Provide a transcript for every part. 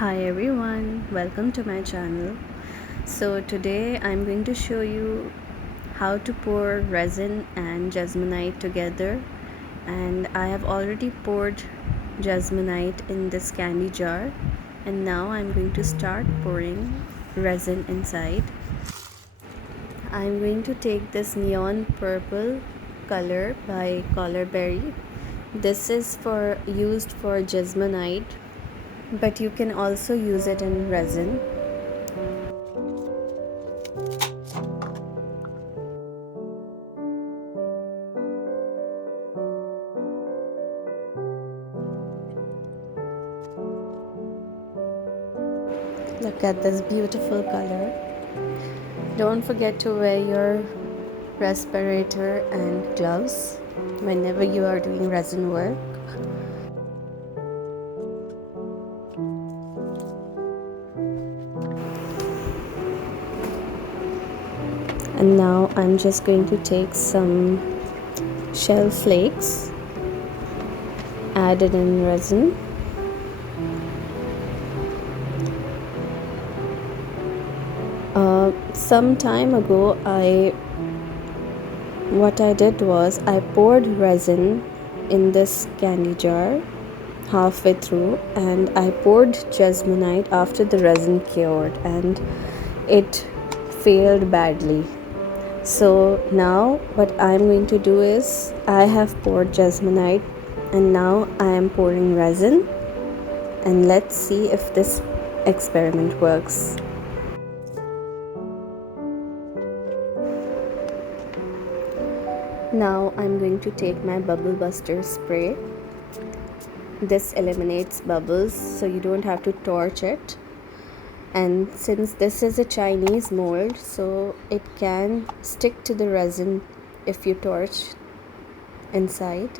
Hi everyone, welcome to my channel. So today I'm going to show you how to pour resin and jesmonite together, and I have already poured jesmonite in this candy jar, and now I'm going to start pouring resin inside. I'm going to take this neon purple color by Colorberry. This is used for jesmonite, but you can also use it in resin. Look at this beautiful color. Don't forget to wear your respirator and gloves whenever you are doing resin work. And now I'm just going to take some shell flakes, add it in resin. Some time ago what I did was I poured resin in this candy jar halfway through, and I poured jesmonite after the resin cured, and it failed badly. So now what I'm going to do is I have poured jesmonite and now I am pouring resin, and let's see if this experiment works. Now I'm going to take my bubble buster spray. This eliminates bubbles, so you don't have to torch it. And since this is a Chinese mold, so it can stick to the resin if you torch inside.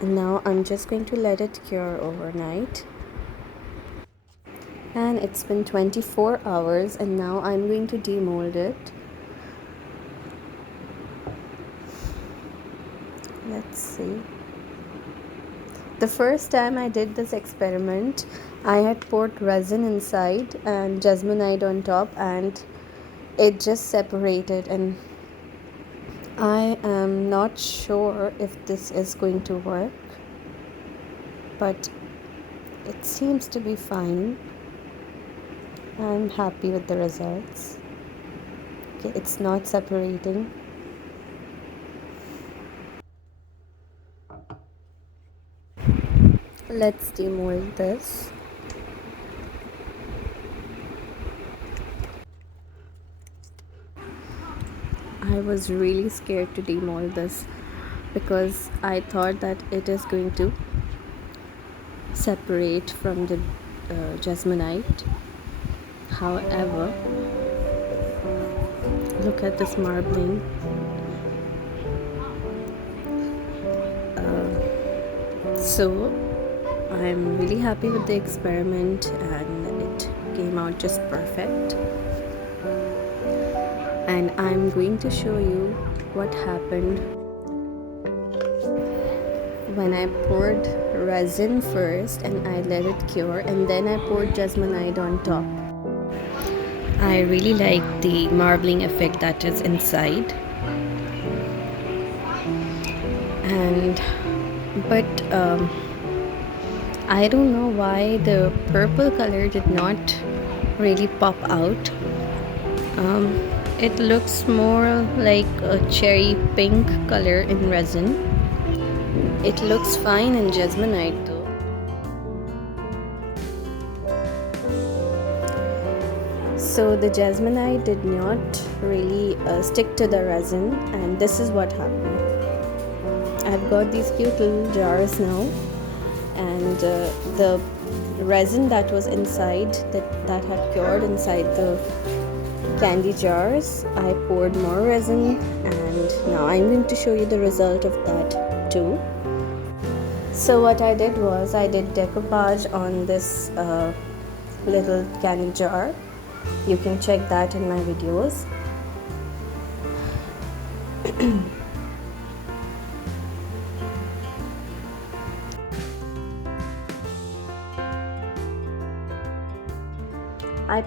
And now I'm just going to let it cure overnight. And it's been 24 hours, and now I'm going to demold it. Let's see. The first time I did this experiment, I had poured resin inside and jesmonite on top, and it just separated, and I am not sure if this is going to work, but it seems to be fine. I'm happy with the results. Okay, it's not separating. Let's demold this. I was really scared to demold this because I thought that it is going to separate from the jesmonite. However, look at this marbling. So I'm really happy with the experiment, and it came out just perfect. And I'm going to show you what happened when I poured resin first and I let it cure, and then I poured jesmonite on top. I really like the marbling effect that is inside. But I don't know why the purple color did not really pop out. It looks more like a cherry pink color in resin. It looks fine in jesmonite though. So the jesmonite did not really stick to the resin, and this is what happened. I've got these cute little jars now, and the resin that was inside, that had cured inside the candy jars, I poured more resin, and now I'm going to show you the result of that too. So what I did was I did decoupage on this little candy jar. You can check that in my videos.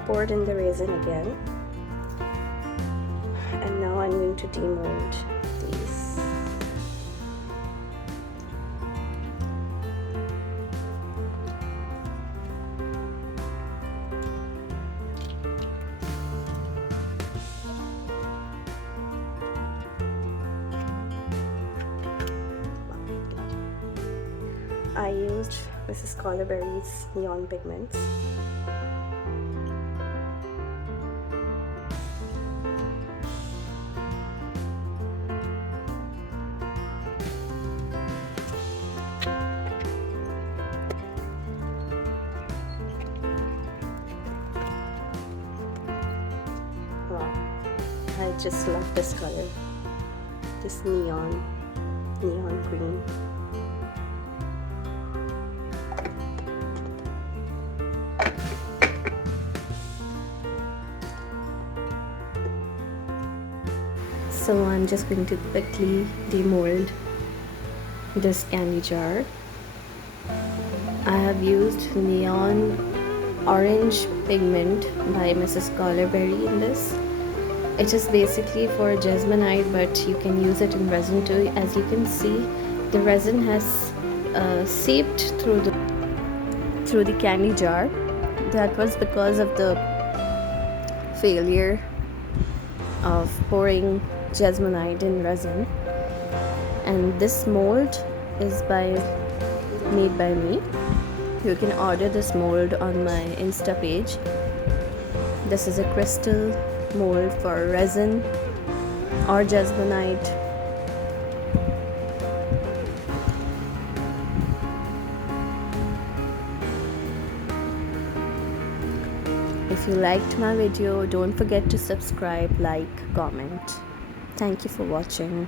poured in the resin again, and now I'm going to demold these. I used Mrs. Collarberry's neon pigments. Wow, I just love this color, this neon green. So I'm just going to quickly demold this candy jar. I have used neon orange pigment by Mrs. Collarberry in this. It is basically for jesmonite, but you can use it in resin too. As you can see, the resin has seeped through the candy jar. That was because of the failure of pouring jesmonite in resin. And this mold is made by me. You can order this mold on my Insta page. This is a crystal mold for resin or jesmonite. If you liked my video, don't forget to subscribe, like, comment. Thank you for watching.